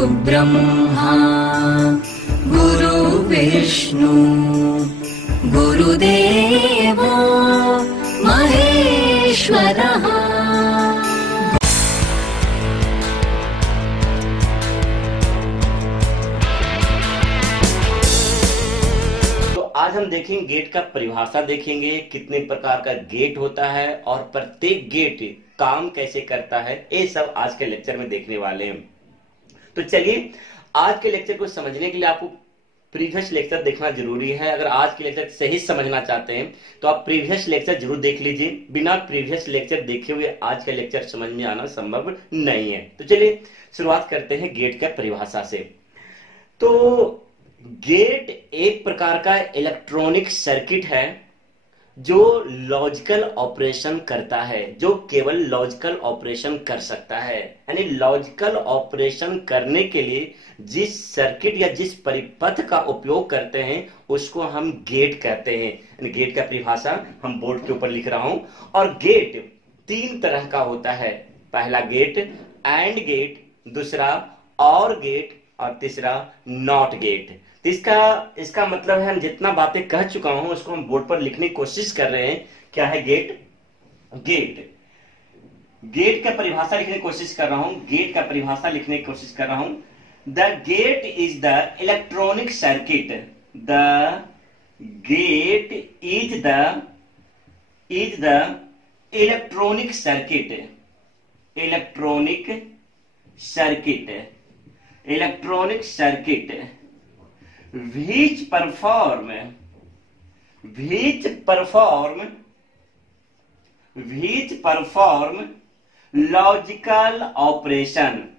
ब्रह्मा गुरुविष्णु गुरुदेवो महेश्वरः। आज हम देखेंगे गेट का परिभाषा, देखेंगे कितने प्रकार का गेट होता है और प्रत्येक गेट काम कैसे करता है, ये सब आज के लेक्चर में देखने वाले हैं। तो चलिए, आज के लेक्चर को समझने के लिए आपको प्रीवियस लेक्चर देखना जरूरी है। अगर आज के लेक्चर सही समझना चाहते हैं तो आप प्रीवियस लेक्चर जरूर देख लीजिए। बिना प्रीवियस लेक्चर देखे हुए आज का लेक्चर समझ में आना संभव नहीं है। तो चलिए शुरुआत करते हैं गेट का परिभाषा से। तो गेट एक प्रकार का इलेक्ट्रॉनिक सर्किट है जो लॉजिकल ऑपरेशन करता है, जो केवल लॉजिकल ऑपरेशन कर सकता है। यानी लॉजिकल ऑपरेशन करने के लिए जिस सर्किट या जिस परिपथ का उपयोग करते हैं उसको हम गेट कहते हैं। यानी गेट का परिभाषा हम बोर्ड के ऊपर लिख रहा हूं। और गेट तीन तरह का होता है। पहला गेट एंड गेट, दूसरा और गेट और तीसरा नॉट गेट। तो इसका मतलब है, हम जितना बातें कह चुका हूं उसको हम बोर्ड पर लिखने की कोशिश कर रहे हैं। क्या है गेट? गेट का परिभाषा लिखने की कोशिश कर रहा हूं। गेट का परिभाषा लिखने की कोशिश कर रहा हूं। The gate is the electronic circuit. The gate is the electronic circuit. Electronic circuit which perform logical operation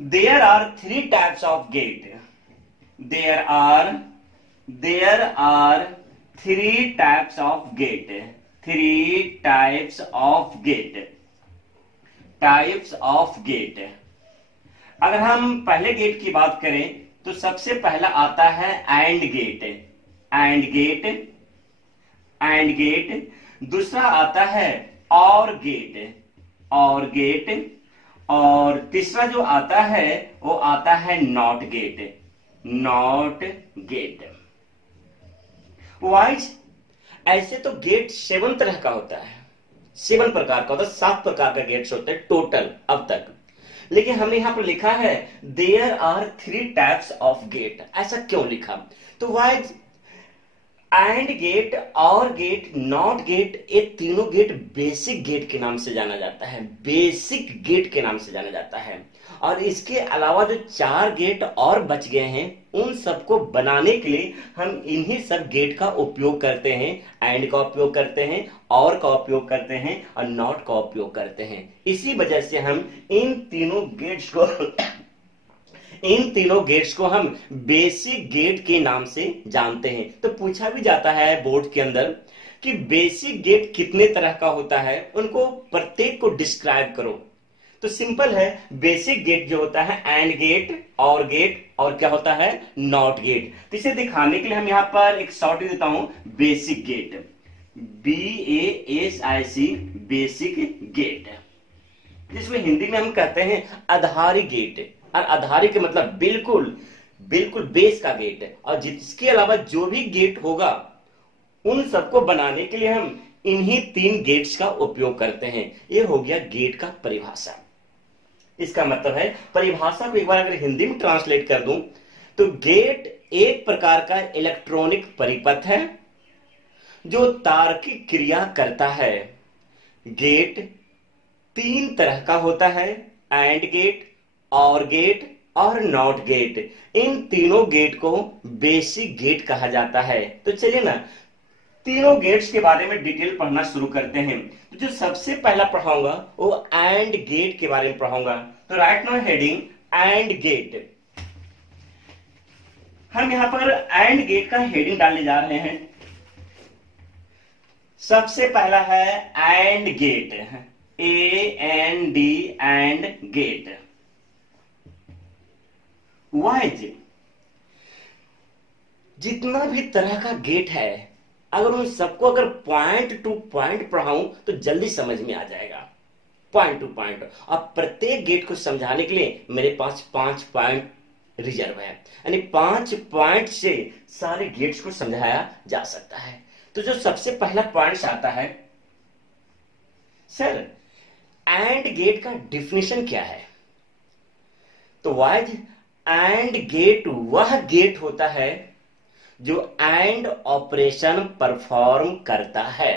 There are three types of gate. There are three types of gate. Types of gate. अगर हम पहले gate की बात करें तो सबसे पहला आता है एंड गेट। दूसरा आता है और गेट। और तीसरा जो आता है वो आता है नॉट गेट। वाइज ऐसे तो गेट 7 तरह का होता है, 7 प्रकार का होता है, 7 प्रकार का गेट्स होते हैं टोटल अब तक। लेकिन हमने यहां पर लिखा है there are 3 types of gate. ऐसा क्यों लिखा? तो wise and gate, or gate, not gate, ये तीनों गेट बेसिक गेट के नाम से जाना जाता है। बेसिक गेट के नाम से जाना जाता है। और इसके अलावा जो 4 गेट और बच गए हैं उन सबको बनाने के लिए हम इन्हीं सब गेट का उपयोग करते हैं। एंड का उपयोग करते हैं, और का उपयोग करते हैं और नॉट का उपयोग करते हैं। इसी वजह से हम इन तीनों गेट्स को हम बेसिक गेट के नाम से जानते हैं। तो पूछा भी जाता है बोर्ड के अंदर कि बेसिक गेट कितने तरह का होता है, उनको प्रत्येक को डिस्क्राइब करो। तो सिंपल है, बेसिक गेट जो होता है एंड गेट, और क्या होता है? Not gate. तो इसे दिखाने के लिए हम यहाँ पर एक शॉर्ट देता हूं, basic gate, BASIC, basic gate, जिसमें हिंदी में हम कहते हैं आधारी गेट। और आधारी के मतलब बिल्कुल बेस का गेट है। और जिसके अलावा जो भी गेट होगा उन सबको बनाने के लिए हम इन्हीं 3 गेट्स का उपयोग करते हैं। ये हो गया गेट का परिभाषा। इसका मतलब है, परिभाषा को एक बार अगर हिंदी में ट्रांसलेट कर दूं तो गेट एक प्रकार का इलेक्ट्रॉनिक परिपथ है जो तार्किक क्रिया करता है। गेट 3 तरह का होता है, एंड गेट, और नॉट गेट। इन तीनों गेट को बेसिक गेट कहा जाता है। तो चलिए ना, तीनों गेट्स के बारे में डिटेल पढ़ना शुरू करते हैं। तो जो सबसे पहला पढ़ाऊंगा वो एंड गेट के बारे में पढ़ाऊंगा। तो right now heading and gate. हम यहां पर एंड गेट का हेडिंग डालने जा रहे हैं। सबसे पहला है and gate, AND, and gate. Wise जितना भी तरह का गेट है अगर उन सबको अगर पॉइंट टू पॉइंट पढ़ाऊं तो जल्दी समझ में आ जाएगा, पॉइंट टू पॉइंट। अब प्रत्येक गेट को समझाने के लिए मेरे पास 5 पॉइंट रिजर्व है, यानी 5 पॉइंट से सारे गेट्स को समझाया जा सकता है। तो जो सबसे पहला पॉइंट आता है, सर एंड गेट का डिफिनेशन क्या है? तो वाइज एंड गेट वह गेट होता है जो एंड ऑपरेशन परफॉर्म करता है।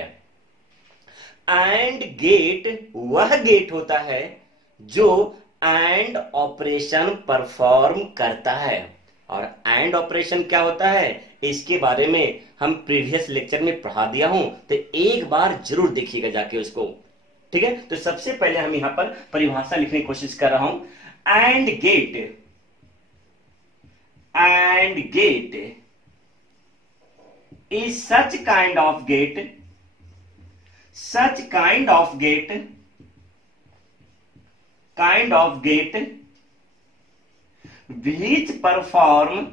एंड गेट वह गेट होता है जो एंड ऑपरेशन परफॉर्म करता है। और एंड ऑपरेशन क्या होता है इसके बारे में हम प्रीवियस लेक्चर में पढ़ा दिया हूं, तो एक बार जरूर देखिएगा जाके उसको, ठीक है। तो सबसे पहले हम यहां पर परिभाषा लिखने की कोशिश कर रहा हूं। And gate is such kind of gate which perform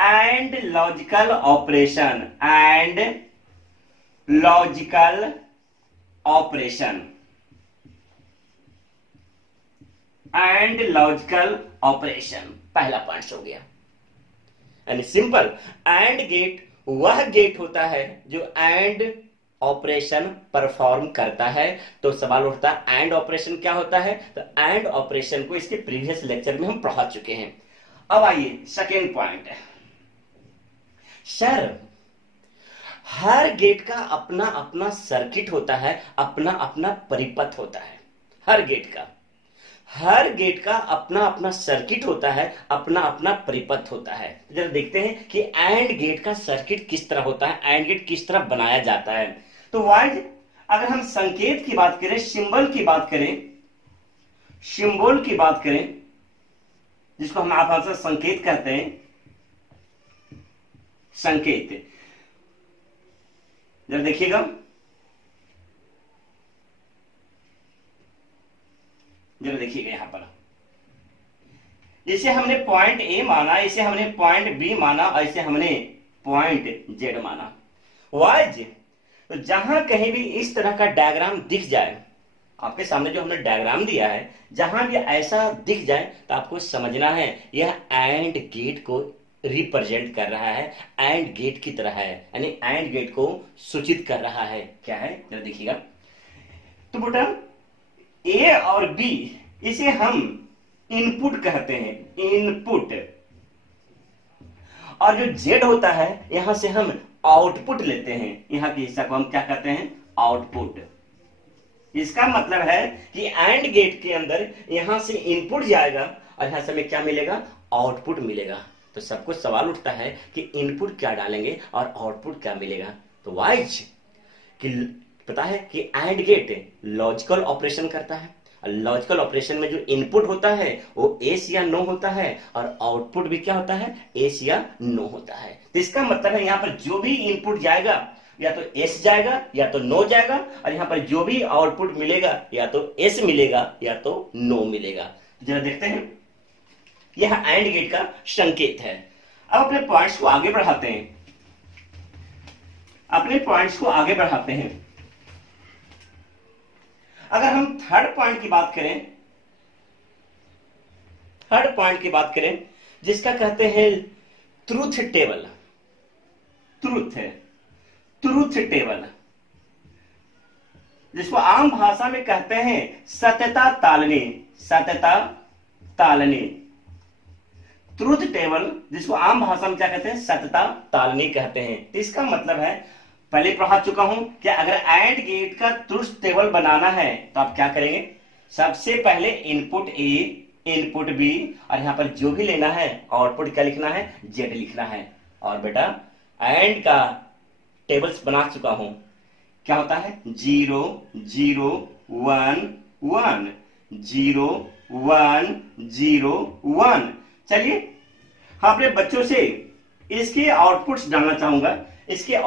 and logical operation पहला पॉइंट हो गया। यानी सिंपल, एंड गेट वह गेट होता है जो एंड ऑपरेशन परफॉर्म करता है। तो सवाल उठता है एंड ऑपरेशन क्या होता है? तो एंड ऑपरेशन को इसके प्रीवियस लेक्चर में हम पढ़ा चुके हैं। अब आइए सेकेंड पॉइंट है, सर हर गेट का अपना अपना सर्किट होता है, अपना अपना परिपथ होता है। हर गेट का अपना अपना सर्किट होता है, अपना अपना परिपथ होता है। जरा देखते हैं कि एंड गेट का सर्किट किस तरह होता है, एंड गेट किस तरह बनाया जाता है। तो वाइज अगर हम संकेत की बात करें, सिंबल की बात करें, जिसको हम आप संकेत कहते हैं, संकेत जरा देखिएगा, यहां पर इसे हमने पॉइंट ए माना, इसे हमने पॉइंट बी माना, और इसे हमने पॉइंट जेड माना। वाइज तो जहां कहीं भी इस तरह का डायग्राम दिख जाए, आपके सामने जो हमने डायग्राम दिया है, जहां भी ऐसा दिख जाए तो आपको समझना है यह एंड गेट को रिप्रेजेंट कर रहा है, एंड गेट की तरह है, यानी एंड गेट को सूचित कर रहा है। क्या है जरा देखिएगा। तो बेटा ए और बी इसे हम इनपुट कहते हैं, इनपुट, और जो जेड होता है यहां से हम आउटपुट लेते हैं, यहां के हिस्सा को हम क्या कहते हैं? आउटपुट। इसका मतलब है कि एंड गेट के अंदर यहां से इनपुट जाएगा और यहां से हमें क्या मिलेगा? आउटपुट मिलेगा। तो सबको सवाल उठता है कि इनपुट क्या डालेंगे और आउटपुट क्या मिलेगा। तो वाइज कि पता है कि एंड गेट लॉजिकल ऑपरेशन करता है, लॉजिकल ऑपरेशन में जो इनपुट होता है वो एस या नो होता है, और आउटपुट भी क्या होता है? एस या नो होता है। तो इसका मतलब है यहाँ पर जो भी इनपुट जाएगा या तो एस जाएगा या तो नो जाएगा, और यहाँ पर जो भी आउटपुट मिलेगा या तो एस मिलेगा या तो नो मिलेगा। जरा देखते हैं, यह एंड गेट का संकेत है। अब अपने पॉइंट्स को आगे बढ़ाते हैं, अगर हम थर्ड पॉइंट की बात करें, जिसका कहते हैं ट्रूथ टेबल, जिसको आम भाषा में कहते हैं सत्यता तालनी। ट्रूथ टेबल जिसको आम भाषा में क्या कहते हैं? सत्यता तालनी कहते हैं। तो इसका मतलब है, पहले पढ़ा चुका हूं कि अगर एंड गेट का ट्रूथ टेबल बनाना है तो आप क्या करेंगे? सबसे पहले इनपुट ए, इनपुट बी, और यहां पर जो भी लेना है आउटपुट क्या लिखना है? जेड लिखना है। और बेटा एंड का टेबल्स बना चुका हूं, क्या होता है? 0 0 1 1 0 1 0 1। चलिए हम अपने बच्चों से इसके आउटपुट्स जानना चाहूंगा, इसका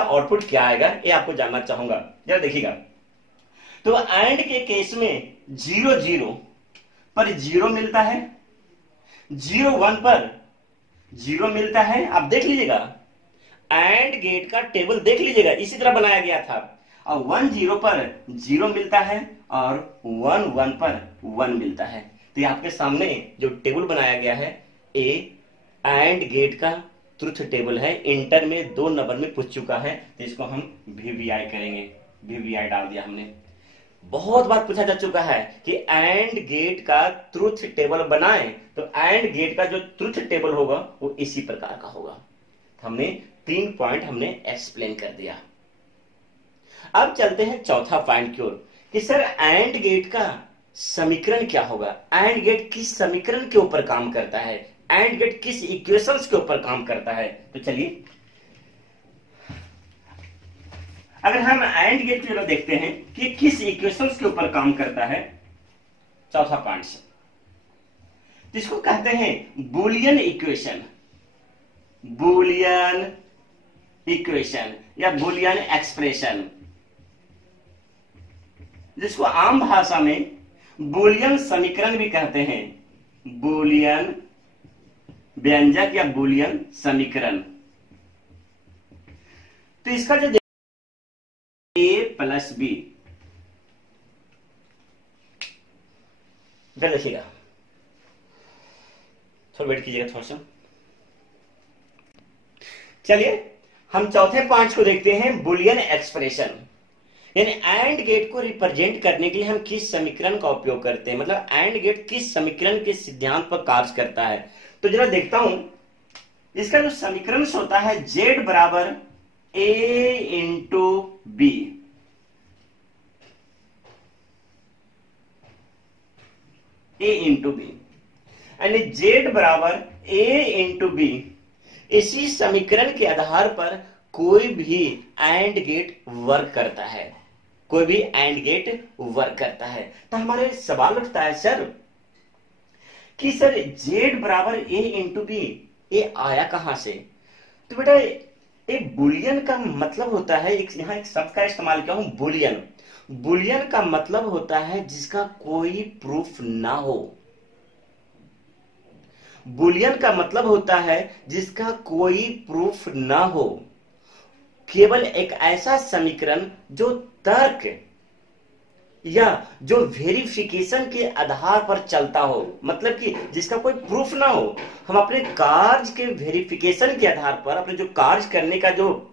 आउटपुट क्या आएगा ये आपको जानना चाहूंगा। जरा देखिएगा। तो एंड के केस में 0 0 पर 0 मिलता है, 0 1 पर 0 मिलता है। आप देख लीजिएगा, एंड गेट का टेबल देख लीजिएगा, इसी तरह बनाया गया था। और 1 0 पर 0 मिलता है और 1 1 पर 1 मिलता है। तो ये आपके सामने जो टेबल बनाया गया है, ए एंड गेट का ट्रुथ टेबल है। इंटर में 2 नंबर में पूछ चुका है, तो इसको हम VVI करेंगे। VVI डाल दिया हमने। बहुत बार पूछा जा चुका है कि एंड गेट का ट्रुथ टेबल बनाएं, तो एंड गेट का जो ट्रुथ टेबल होगा वो इसी प्रकार का होगा। हमने 3 पॉइंट हमने एक्सप्लेन कर दिया। अब चलते हैं चौथा पॉइंट की ओर कि सर एंड गेट का समीकरण क्या होगा, एंड गेट किस समीकरण के ऊपर काम करता है, एंड गेट किस इक्वेशंस के ऊपर काम करता है। तो चलिए, अगर हम एंड गेट की ओर देखते हैं कि किस इक्वेशंस के ऊपर काम करता है, चौथा पॉइंट से, जिसको कहते हैं बुलियन इक्वेशन, बुलियन इक्वेशन या बुलियन एक्सप्रेशन, जिसको आम भाषा में बुलियन समीकरण भी कहते हैं, बुलियन व्यंजक या बुलियन समीकरण। तो इसका जो A + B, इधर देखिएगा, थोड़ा वेट कीजिएगा थोड़ा सा। चलिए हम चौथे पॉइंट को देखते हैं, बुलियन एक्सप्रेशन। यानी एंड गेट को रिप्रेजेंट करने के लिए हम किस समीकरण का उपयोग करते हैं, मतलब एंड गेट किस समीकरण के सिद्धांत पर कार्य करता है। तो जरा देखता हूं, इसका जो समीकरण होता है Z बराबर A × B, A × B, यानी Z बराबर A × B। इसी समीकरण के आधार पर कोई भी एंड गेट वर्क करता है, कोई भी एंड गेट वर्क करता है। तो हमारे सवाल उठता है सर कि सर Z बराबर A × B, ये आया कहां से। तो बेटा एक बुलियन का मतलब होता है, यहां एक शब्द का इस्तेमाल किया हूं, बुलियन। बुलियन का मतलब होता है जिसका कोई प्रूफ ना हो। बुलियन का मतलब होता है जिसका कोई प्रूफ ना हो, केवल एक ऐसा समीकरण जो तर्क या जो वेरिफिकेशन के आधार पर चलता हो, मतलब कि जिसका कोई प्रूफ ना हो। हम अपने कार्य के वेरिफिकेशन के आधार पर, अपने जो कार्य करने का जो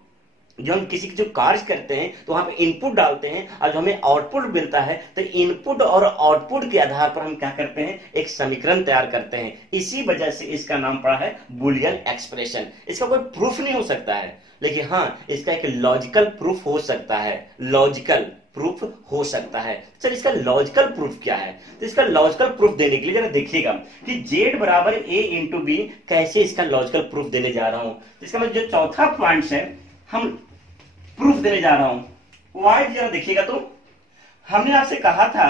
हम किसी की जो कार्य करते हैं तो वहां पे इनपुट डालते हैं और जो हमें आउटपुट मिलता है, तो इनपुट और आउटपुट के आधार पर हम क्या करते हैं, एक समीकरण तैयार करते हैं। इसी वजह से इसका नाम पड़ा है बुलियन एक्सप्रेशन। इसका कोई प्रूफ नहीं हो सकता है, लेकिन हाँ इसका एक लॉजिकल प्रूफ हो सकता है, लॉजिकल प्रूफ हो सकता है। सर इसका लॉजिकल प्रूफ क्या है। तो इसका लॉजिकल प्रूफ देने के लिए जरा देखिएगा कि Z बराबर A × B, कैसे इसका लॉजिकल प्रूफ देने जा रहा हूं। तो इसका जो चौथा पॉइंट है हम प्रूफ देने जा रहा हूं, वो आज जरा देखिएगा। तो हमने आपसे कहा था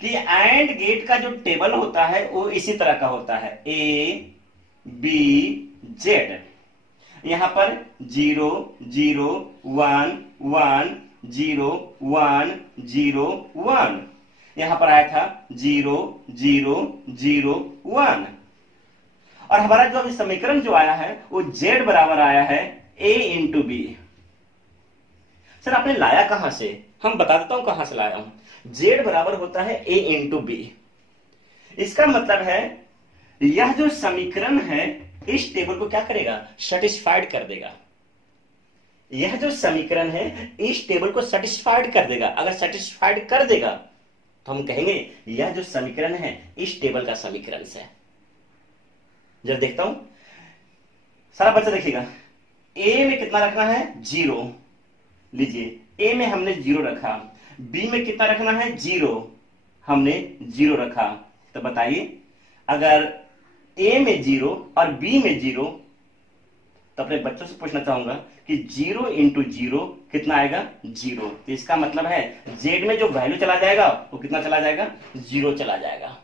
कि एंड गेट का जो टेबल होता है वो इसी तरह का होता है, A B Z। यहां पर 0 0 1 1 0 1 0 1, यहां पर आया था 0 0 0 1। और हमारा जो अभी समीकरण जो आया है वो Z बराबर आया है A × B। सर आपने लाया कहां से, हम बता देता हूं कहां से लाया हूं। Z बराबर होता है A × B। इसका मतलब है यह जो समीकरण है इस टेबल को क्या करेगा, सेटिस्फाइड कर देगा। यह जो समीकरण है इस टेबल को सेटिस्फाइड कर देगा। अगर सेटिस्फाइड कर देगा तो हम कहेंगे यह जो समीकरण है इस टेबल का समीकरण से। जब देखता हूं सारा बच्चा देखिएगा, ए में कितना रखना है, 0। लीजिए ए में हमने 0 रखा, बी में कितना रखना है, 0, हमने 0 रखा। तो बताइए अगर ए में 0 और बी में 0, तो अपने बच्चों से पूछना चाहूंगा कि 0 × 0 कितना आएगा, 0। तो इसका मतलब है Z में जो वैल्यू चला जाएगा वो कितना चला जाएगा, 0 चला जाएगा।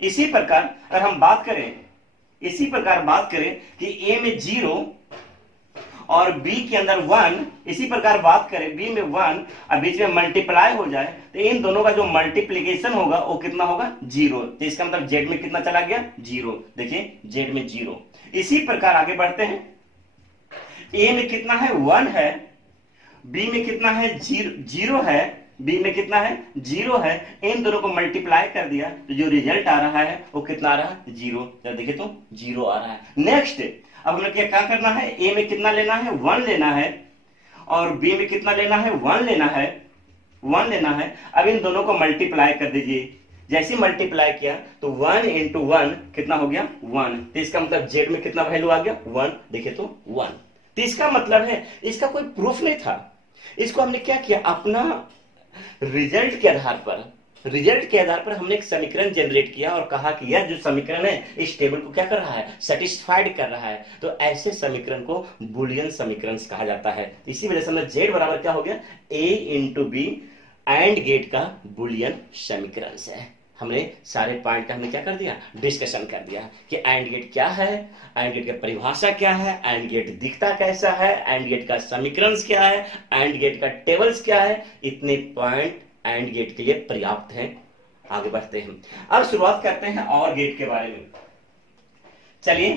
इसी प्रकार अगर हम बात करें, इसी प्रकार बात करें कि A में 0 और बी के अंदर 1, इसी प्रकार बात करें बी में 1 और बीच में मल्टीप्लाई हो जाए तो इन दोनों का जो मल्टीप्लीकेशन होगा वो कितना होगा 0। तो इसका मतलब जेड में कितना चला गया 0। देखिए जेड में 0। इसी प्रकार आगे बढ़ते हैं, ए में कितना है 1 है, बी में कितना है 0 है, बी में कितना है 0 है, इन दोनों को मल्टीप्लाई कर दिया तो जो रिजल्ट आ रहा है वो कितना आ रहा है 0। जरा देखिए तो 0 आ रहा है। नेक्स्ट अब हमें क्या करना है, ए में कितना लेना है 1 लेना है और बी में कितना लेना है 1 लेना है, 1 लेना है। अब इन दोनों को मल्टीप्लाई कर दीजिए, जैसे मल्टीप्लाई किया तो 1 इंटू 1 कितना हो गया 1। तो इसका मतलब जेड में कितना वैल्यू आ गया 1। देखिए तो 1। तो इसका मतलब है इसका कोई प्रूफ नहीं था, इसको हमने क्या किया अपना रिजल्ट के आधार पर हमने एक समीकरण जनरेट किया और कहा कि यह जो समीकरण है इस टेबल को क्या कर रहा है सेटिस्फाइड कर रहा है। तो ऐसे समीकरण को बुलियन समीकरण कहा जाता है। इसी वजह से जेड बराबर क्या हो गया ए इंटू बी एंड गेट का बुलियन समीकरण है। हमने सारे पॉइंट का हमने क्या कर दिया डिस्कशन कर दिया कि एंड गेट क्या है, एंड गेट की परिभाषा क्या है, एंड गेट दिखता कैसा है, एंड गेट का समीकरण क्या है, एंड गेट का टेबल्स क्या है। इतने पॉइंट एंड गेट के लिए पर्याप्त हैं। आगे बढ़ते हैं, अब शुरुआत करते हैं और गेट के बारे में। चलिए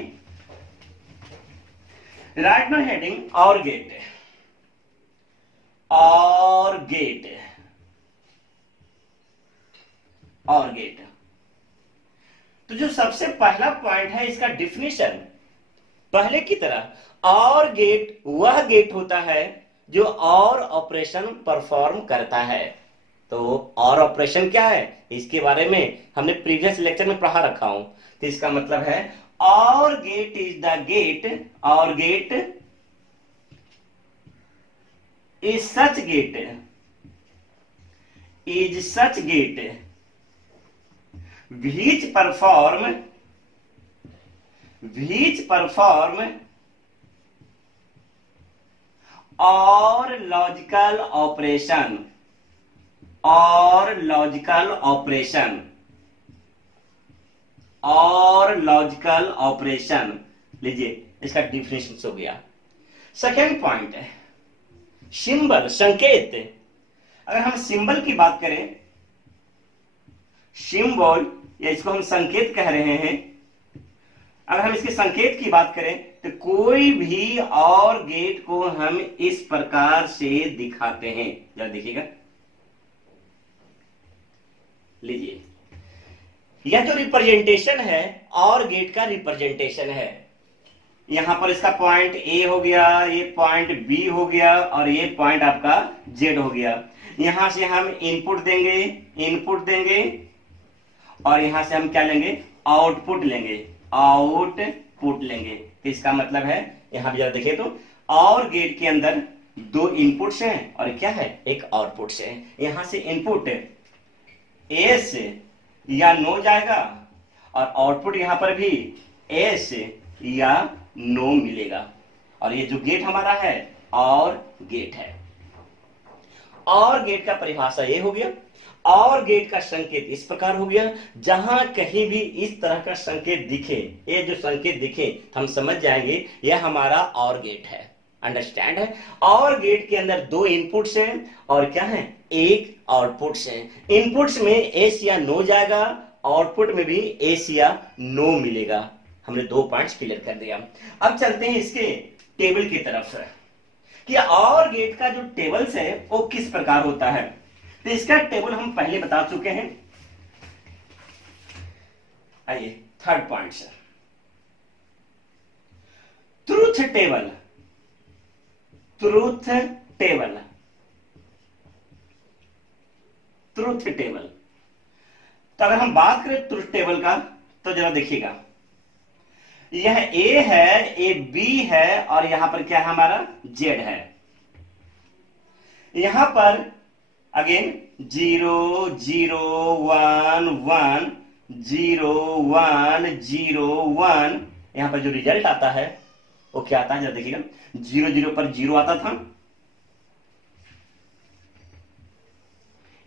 राइट नाउ हेडिंग और gate, or gate, or gate. तो जो सबसे पहला पॉइंट है इसका डिफिनेशन पहले की तरह और गेट वह गेट होता है जो और ऑपरेशन परफॉर्म करता है। तो और ऑपरेशन क्या है इसके बारे में हमने प्रीवियस लेक्चर में पढ़ा रखा हूं। तो इसका मतलब है or gate is the gate, or gate is such gate, is such gate which perform or logical operation, or logical operation, or logical operation. लीजिए इसका डिफिनेशन हो गया। सेकेंड पॉइंट है सिंबल, संकेत। अगर हम सिंबल की बात करें, सिंबल या इसको हम संकेत कह रहे हैं, अगर हम इसके संकेत की बात करें तो कोई भी और गेट को हम इस प्रकार से दिखाते हैं। जरा देखिएगा, लीजिए यह जो रिप्रेजेंटेशन है और गेट का रिप्रेजेंटेशन है। यहां पर इसका पॉइंट ए हो गया, ये पॉइंट बी हो गया और ये पॉइंट आपका जेड हो गया। यहां से हम इनपुट देंगे और यहां से हम क्या लेंगे आउटपुट लेंगे, आउटपुट लेंगे। तो इसका मतलब है यहां भी जरा देखिए तो और गेट के अंदर 2 इनपुट्स हैं और क्या है एक आउटपुट है। यहां से इनपुट एस या नो जाएगा और आउटपुट यहां पर भी एस या नो मिलेगा। और ये जो गेट हमारा है और गेट है। और गेट का परिभाषा ये हो गया, और गेट का संकेत इस प्रकार हो गया। जहां कहीं भी इस तरह का संकेत दिखे, ये जो संकेत दिखे हम समझ जाएंगे यह हमारा और गेट है। अंडरस्टैंड है। और गेट के अंदर 2 इनपुट्स हैं और क्या है एक आउटपुट्स है। इनपुट्स में एस या नो जाएगा, आउटपुट में भी एस या नो मिलेगा। हमने 2 पॉइंट्स क्लियर कर दिया। अब चलते हैं इसके टेबल की तरफ कि और गेट का जो टेबल्स है वो किस प्रकार होता है। तो इसका टेबल हम पहले बता चुके हैं। आइए थर्ड पॉइंट से truth table, truth table, truth table. तो अगर हम बात करें ट्रूथ टेबल का तो जरा देखिएगा, यह ए है, ये बी है और यहां पर क्या है हमारा जेड है। यहां पर अगेन 0 0 1 1 0 1 0 1, यहां पर जो रिजल्ट आता है वो क्या आता है जरा देखिएगा। 0 0 पर 0 आता था,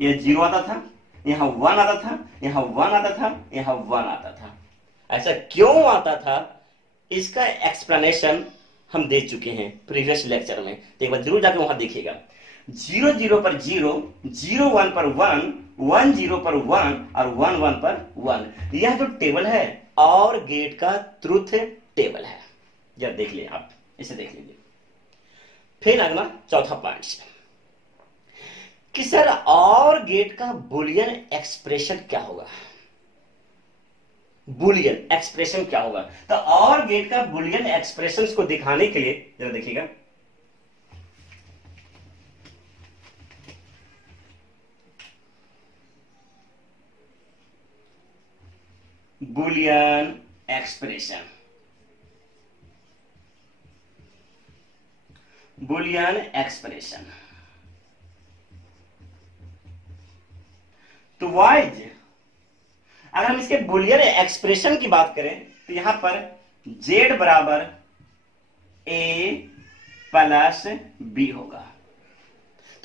यह 0 आता था, यहां 1 आता था, यहां 1 आता था, यहां 1 आता था। ऐसा क्यों आता था इसका एक्सप्लेनेशन हम दे चुके हैं प्रीवियस लेक्चर में, तो एक बार जरूर जाकर वहां देखिएगा। 0 0 पर 0, 0 1 पर 1, 1 0 पर 1 और 1 1 पर 1। यह जो टेबल है और गेट का ट्रुथ टेबल है। जब देख लें आप, इसे देख लीजिए। फिर अगला चौथा पॉइंट कि सर और गेट का बुलियन एक्सप्रेशन क्या होगा। बुलियन एक्सप्रेशन क्या होगा, तो और गेट का बुलियन एक्सप्रेशंस को दिखाने के लिए जरा देखिएगा। Boolean expression, Boolean expression. तो वाइज अगर हम इसके बुलियन एक्सप्रेशन की बात करें तो यहां पर z बराबर a प्लस b होगा।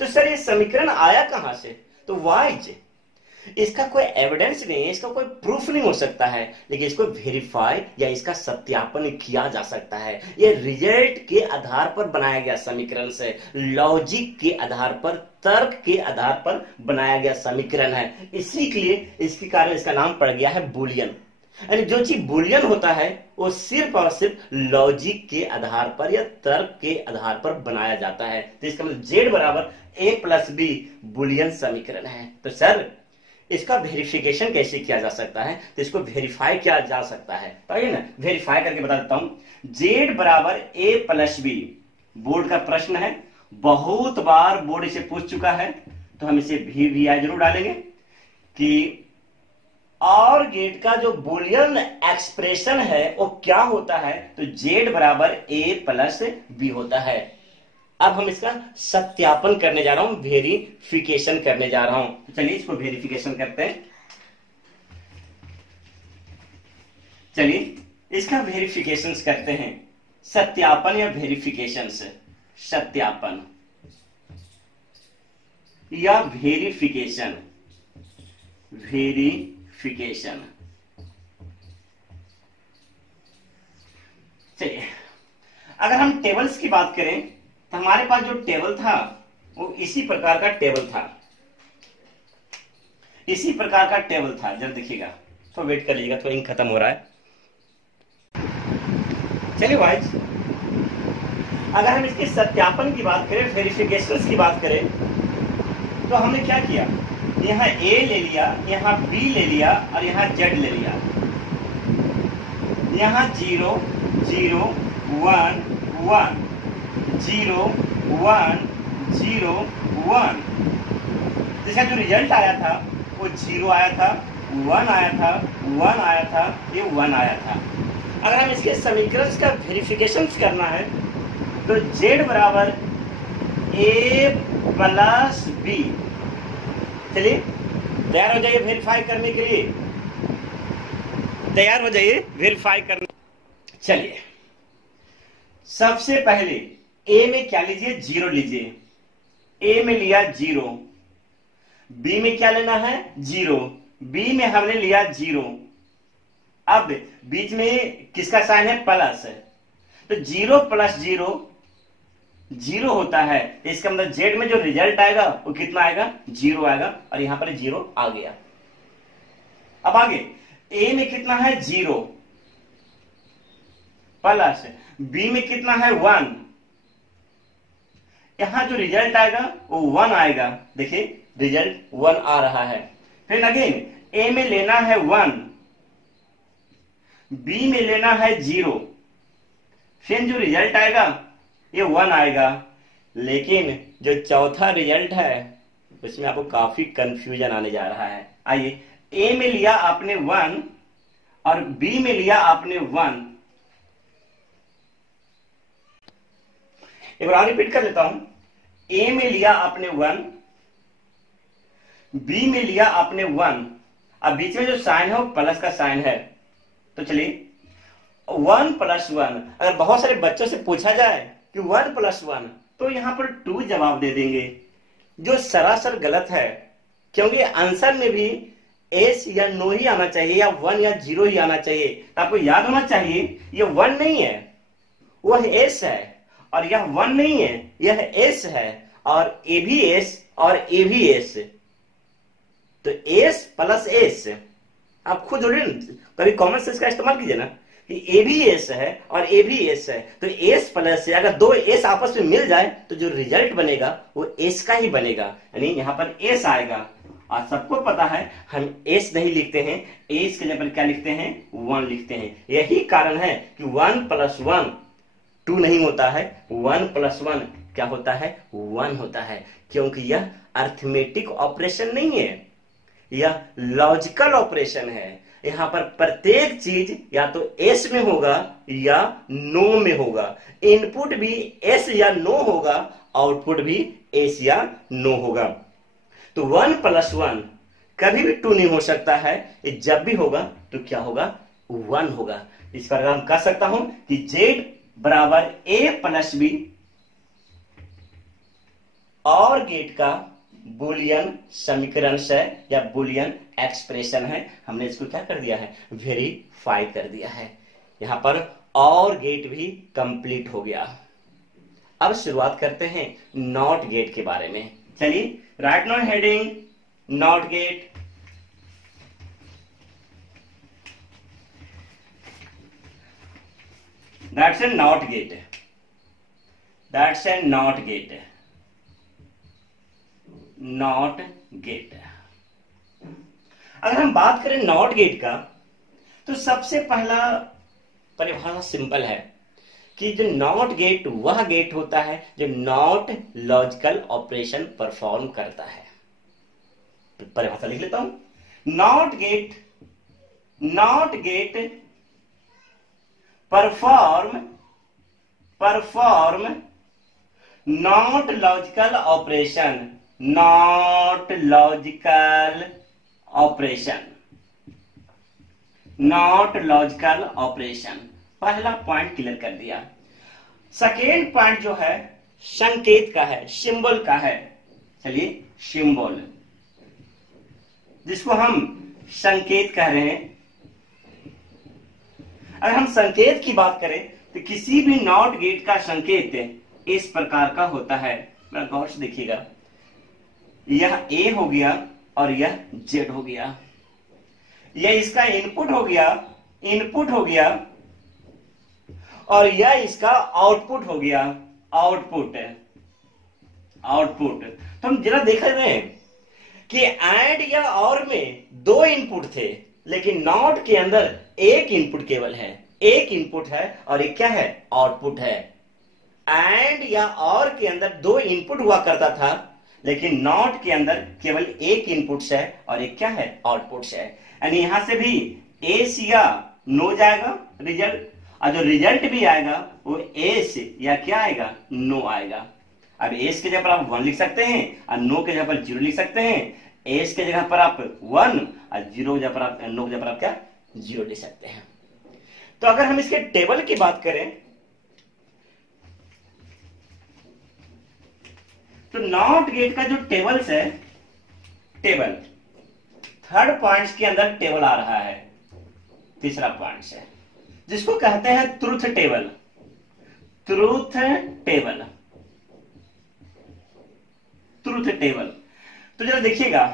तो सर ये समीकरण आया कहां से, तो वाइज इसका कोई एविडेंस नहीं है, इसका कोई प्रूफ नहीं हो सकता है, लेकिन इसको वेरीफाई या इसका सत्यापन किया जा सकता है। ये रिजल्ट के आधार पर बनाया गया समीकरण से, लॉजिक के आधार पर, तर्क के आधार पर बनाया गया समीकरण है। इसी के लिए इसके कारण इसका नाम पड़ गया है बुलियन। यानी जो चीज बुलियन होता है वो सिर्फ और सिर्फ लॉजिक के आधार पर या तर्क के आधार पर बनाया जाता है। तो इसका मतलब z बराबर a प्लस बी बुलियन समीकरण है। तो सर इसका वेरिफिकेशन कैसे किया जा सकता है, तो इसको वेरीफाई किया जा सकता है। तो आइए ना वेरीफाई करके बता देता हूं। z बराबर a प्लस बी बोर्ड का प्रश्न है, बहुत बार बोर्ड इसे पूछ चुका है, तो हम इसे भी आई जरूर डालेंगे कि और गेट का जो बुलियन एक्सप्रेशन है वो क्या होता है, तो z बराबर a प्लस बी होता है। अब हम इसका सत्यापन करने जा रहा हूं, वेरिफिकेशन करने जा रहा हूं। तो चलिए इसको वेरिफिकेशन करते हैं। चलिए इसका वेरिफिकेशन करते हैं, सत्यापन या वेरिफिकेशन से, सत्यापन या वेरिफिकेशन, वेरिफिकेशन। चलिए अगर हम टेबल्स की बात करें तो हमारे पास जो टेबल था वो इसी प्रकार का टेबल था, इसी प्रकार का टेबल था। जरा देखिएगा, तो वेट कर लीजिएगा, थोड़ा इंक खत्म हो रहा है। चलिए वाइज अगर हम इसके सत्यापन की बात करें, वेरिफिकेशन की बात करें, तो हमने क्या किया, यहाँ a ले लिया, यहाँ b ले लिया और यहाँ z ले लिया। यहाँ 0 0 1 1 0 1 0 1, जिसका जो रिजल्ट आया था वो 0 आया था, 1 आया था, 1 आया था, ये 1 आया था। अगर हम इसके समीकरण का वेरिफिकेशन करना है तो z बराबर a प्लस बी। चलिए तैयार हो जाइए वेरीफाई करने के लिए, तैयार हो जाइए वेरीफाई करने। चलिए सबसे पहले a में क्या लीजिए, 0 लीजिए। a में लिया 0, b में क्या लेना है, 0, b में हमने लिया 0। अब बीच में किसका साइन है, प्लस है, तो 0 प्लस 0 0 होता है। इसका मतलब z में जो रिजल्ट आएगा वो कितना आएगा, 0 आएगा, और यहां पर 0 आ गया। अब आगे a में कितना है, 0 प्लस b में कितना है, 1। यहां जो रिजल्ट आएगा वो 1 आएगा। देखिए रिजल्ट 1 आ रहा है। फिर अगेन a में लेना है 1, b में लेना है 0, फिर जो रिजल्ट आएगा ये 1 आएगा। लेकिन जो चौथा रिजल्ट है उसमें आपको काफी कंफ्यूजन आने जा रहा है। आइए a में लिया आपने 1 और b में लिया आपने 1। एक बार रिपीट कर लेता हूं, a में लिया आपने 1, b में लिया आपने 1, अब बीच में जो साइन है वो प्लस का साइन है। तो चलिए 1 प्लस 1, अगर बहुत सारे बच्चों से पूछा जाए कि 1 प्लस 1, तो यहां पर 2 जवाब दे देंगे, जो सरासर गलत है, क्योंकि आंसर में भी एस या नो ही आना चाहिए या 1 या 0 ही आना चाहिए। तो आपको याद होना चाहिए ये 1 नहीं है, वह एस है और यह 1 नहीं है, यह एस है और ए भी एस और ए भी एस, तो एस प्लस एस। आप खुद जोड़िए, कभी कॉमन सेंस का इस्तेमाल कीजिए ना कि ए भी एस है और ए भी एस है, तो एस प्लस से अगर दो एस आपस में मिल जाए तो जो रिजल्ट बनेगा वो एस का ही बनेगा, यानी यहां पर एस आएगा। और सबको पता है हम एस नहीं लिखते हैं, एस के जगह पर क्या लिखते हैं, 1 लिखते हैं। यही कारण है कि 1 + 1 2 नहीं होता है, 1 + 1 क्या होता है, 1 होता है, क्योंकि यह अर्थमेटिक ऑपरेशन नहीं है, यह लॉजिकल ऑपरेशन है। यहां पर प्रत्येक चीज या तो एस में होगा या नो में होगा, इनपुट भी एस या नो होगा, आउटपुट भी एस या नो होगा। तो 1 + 1 कभी भी 2 नहीं हो सकता है, जब भी होगा तो क्या होगा, 1 होगा। इस पर हम कह सकता हूं कि Z = A + B और गेट का बुलियन समीकरण है या बुलियन एक्सप्रेशन है। हमने इसको क्या कर दिया है, वेरीफाई कर दिया है। यहां पर और गेट भी कंप्लीट हो गया। अब शुरुआत करते हैं नॉट गेट के बारे में। चलिए, right now heading not gate. That's a not gate, that's a not gate, not gate. अगर हम बात करें नॉट गेट का, तो सबसे पहला परिभाषा सिंपल है कि जो नॉट गेट वह गेट होता है जो नॉट लॉजिकल ऑपरेशन परफॉर्म करता है। परिभाषा लिख लेता हूं, not gate perform not logical operation, not logical operation, not logical operation. पहला पॉइंट क्लियर कर दिया। सेकेंड पॉइंट जो है संकेत का है, सिंबल का है। चलिए, सिंबल जिसको हम संकेत कह रहे हैं। अगर हम संकेत की बात करें तो किसी भी नॉट गेट का संकेत इस प्रकार का होता है। मैं गौर से देखिएगा, यह ए हो गया और यह जेड हो गया, यह इसका इनपुट हो गया और यह इसका आउटपुट हो गया, आउटपुट। तो हम जरा देख रहे हैं कि एंड या और में 2 इनपुट थे, लेकिन नॉट के अंदर एक इनपुट केवल है, एक इनपुट है और एक क्या है, आउटपुट है। एंड या और के अंदर 2 इनपुट हुआ करता था, लेकिन नॉट के अंदर केवल एक इनपुट है और एक क्या है, आउटपुट है। यानी यहां से भी एस या नो जाएगा रिजल्ट, और जो रिजल्ट भी आएगा वो एस या क्या आएगा, नो आएगा। अब एस के जगह पर आप 1 लिख सकते हैं और नो के जगह पर 0 लिख सकते हैं। एस के जगह पर आप 1 और 0 के जगह पर आप, नो के जगह पर आप क्या, 0 लिख सकते हैं। तो अगर हम इसके टेबल की बात करें तो नॉट गेट का जो टेबल्स है, टेबल थर्ड पॉइंट्स के अंदर टेबल आ रहा है, तीसरा पॉइंट है जिसको कहते हैं truth table, truth table, truth table. तो जरा देखिएगा,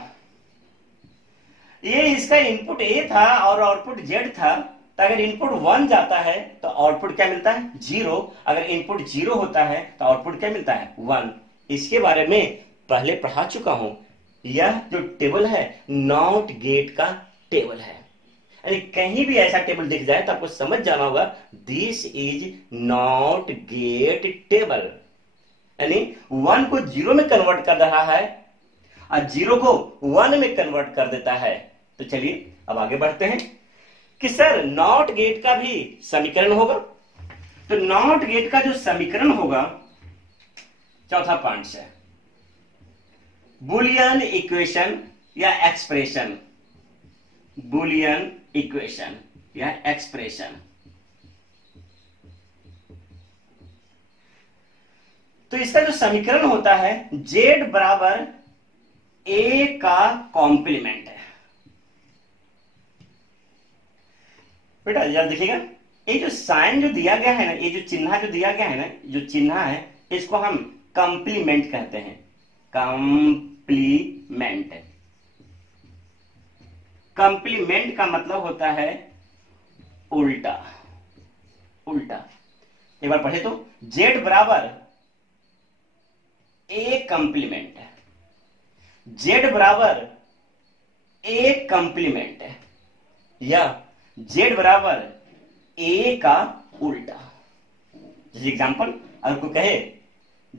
ये इसका इनपुट ए था और आउटपुट जेड था, तो अगर इनपुट 1 जाता है तो आउटपुट क्या मिलता है, 0। अगर इनपुट 0 होता है तो आउटपुट क्या मिलता है, 1। इसके बारे में पहले पढ़ा चुका हूं। यह जो टेबल है नॉट गेट का टेबल है। यानी कहीं भी ऐसा टेबल दिख जाए तो आपको समझ जाना होगा this is not gate table. यानी 1 को 0 में कन्वर्ट कर रहा है और 0 को 1 में कन्वर्ट कर देता है। तो चलिए अब आगे बढ़ते हैं कि सर नॉट गेट का भी समीकरण होगा। तो नॉट गेट का जो समीकरण होगा, चौथा पॉइंट है बुलियन इक्वेशन या एक्सप्रेशन, बुलियन इक्वेशन या एक्सप्रेशन। तो इसका जो समीकरण होता है Z बराबर A का कॉम्प्लीमेंट है। बेटा यार देखिएगा, ये जो साइन जो दिया गया है ना, ये जो चिन्ह जो दिया गया है ना, जो चिन्ह है इसको हम कंप्लीमेंट कहते हैं। कंप्लीमेंट, कंप्लीमेंट का मतलब होता है उल्टा। उल्टा एक बार पढ़े तो, जेड बराबर ए कंप्लीमेंट, जेड बराबर ए कंप्लीमेंट, या जेड बराबर ए का उल्टा। जैसे एग्जांपल अगर कोई कहे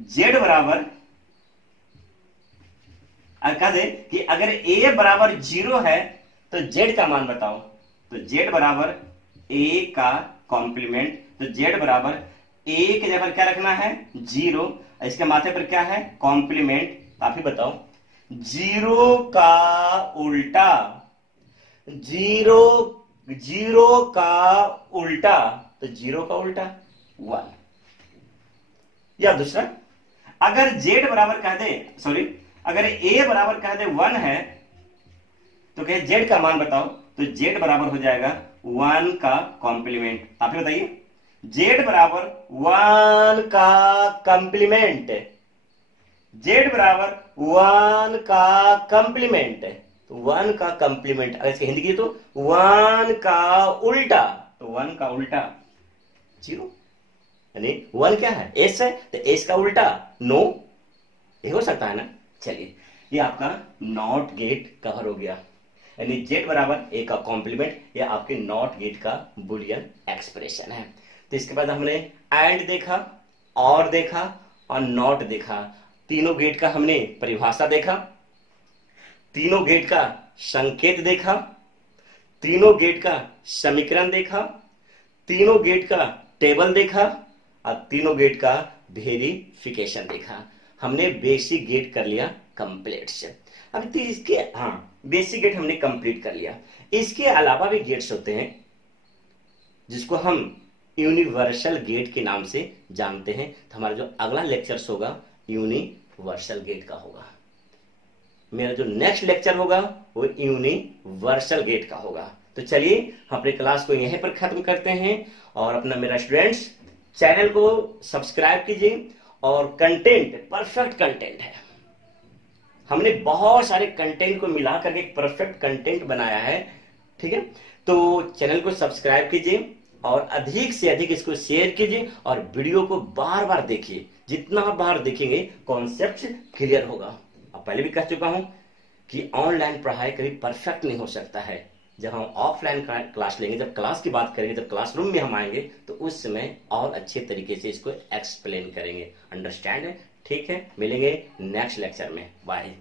जेड बराबर, अगर कह दे कि अगर ए बराबर 0 है तो जेड का मान बताओ, तो जेड बराबर ए का कॉम्प्लीमेंट, तो जेड बराबर ए के जगह पर क्या रखना है 0, इसके माथे पर क्या है कॉम्प्लीमेंट। आप ही बताओ 0 का उल्टा, 0 का उल्टा, तो 0 का उल्टा 1। या दूसरा, अगर जेड बराबर कह दे, सॉरी अगर ए बराबर कह दे 1 है तो कहे जेड का मान बताओ, तो जेड बराबर हो जाएगा 1 का कॉम्प्लीमेंट। आप ही बताइए जेड बराबर 1 का कॉम्प्लीमेंट, जेड बराबर 1 का कॉम्प्लीमेंट, तो 1 का कॉम्प्लीमेंट। अगर इसकी हिंदी की तो 1 का उल्टा, तो 1 का उल्टा 0, यानी 1 क्या है एस है, तो एस का उल्टा नो, ये हो सकता है ना। चलिए ये आपका नॉट गेट कवर हो गया, यानी जेड बराबर ए का कॉम्प्लीमेंट, ये आपके नॉट गेट का बुलियन एक्सप्रेशन है। तो इसके बाद हमने एंड देखा, और देखा, और नॉट देखा। तीनों गेट का हमने परिभाषा देखा, तीनों गेट का संकेत देखा, तीनों गेट का समीकरण देखा, तीनों गेट का टेबल देखा, और तीनों गेट का वेरिफिकेशन देखा। हमने बेसिक गेट कर लिया कंप्लीट से। अब तो इसके बेसिक गेट हमने कंप्लीट कर लिया। इसके अलावा भी गेट्स होते हैं जिसको हम यूनिवर्सल गेट के नाम से जानते हैं। तो हमारा जो अगला लेक्चर्स होगा यूनिवर्सल गेट का होगा। मेरा जो नेक्स्ट लेक्चर होगा वो यूनिवर्सल गेट का होगा। तो चलिए हम अपने क्लास को यहीं पर खत्म करते हैं, और अपना मेरा स्टूडेंट्स चैनल को सब्सक्राइब कीजिए। और कंटेंट परफेक्ट कंटेंट है, हमने बहुत सारे कंटेंट को मिला करके एक परफेक्ट कंटेंट बनाया है, ठीक है। तो चैनल को सब्सक्राइब कीजिए और अधिक से अधिक इसको शेयर कीजिए, और वीडियो को बार बार देखिए। जितना बार देखेंगे कॉन्सेप्ट क्लियर होगा। अब पहले भी कह चुका हूं कि ऑनलाइन पढ़ाई कभी परफेक्ट नहीं हो सकता है। जब हम ऑफलाइन क्लास लेंगे, जब क्लास की बात करेंगे, जब क्लासरूम में हम आएंगे, तो उस समय और अच्छे तरीके से इसको एक्सप्लेन करेंगे। अंडरस्टैंड है? ठीक है, मिलेंगे नेक्स्ट लेक्चर में। बाय।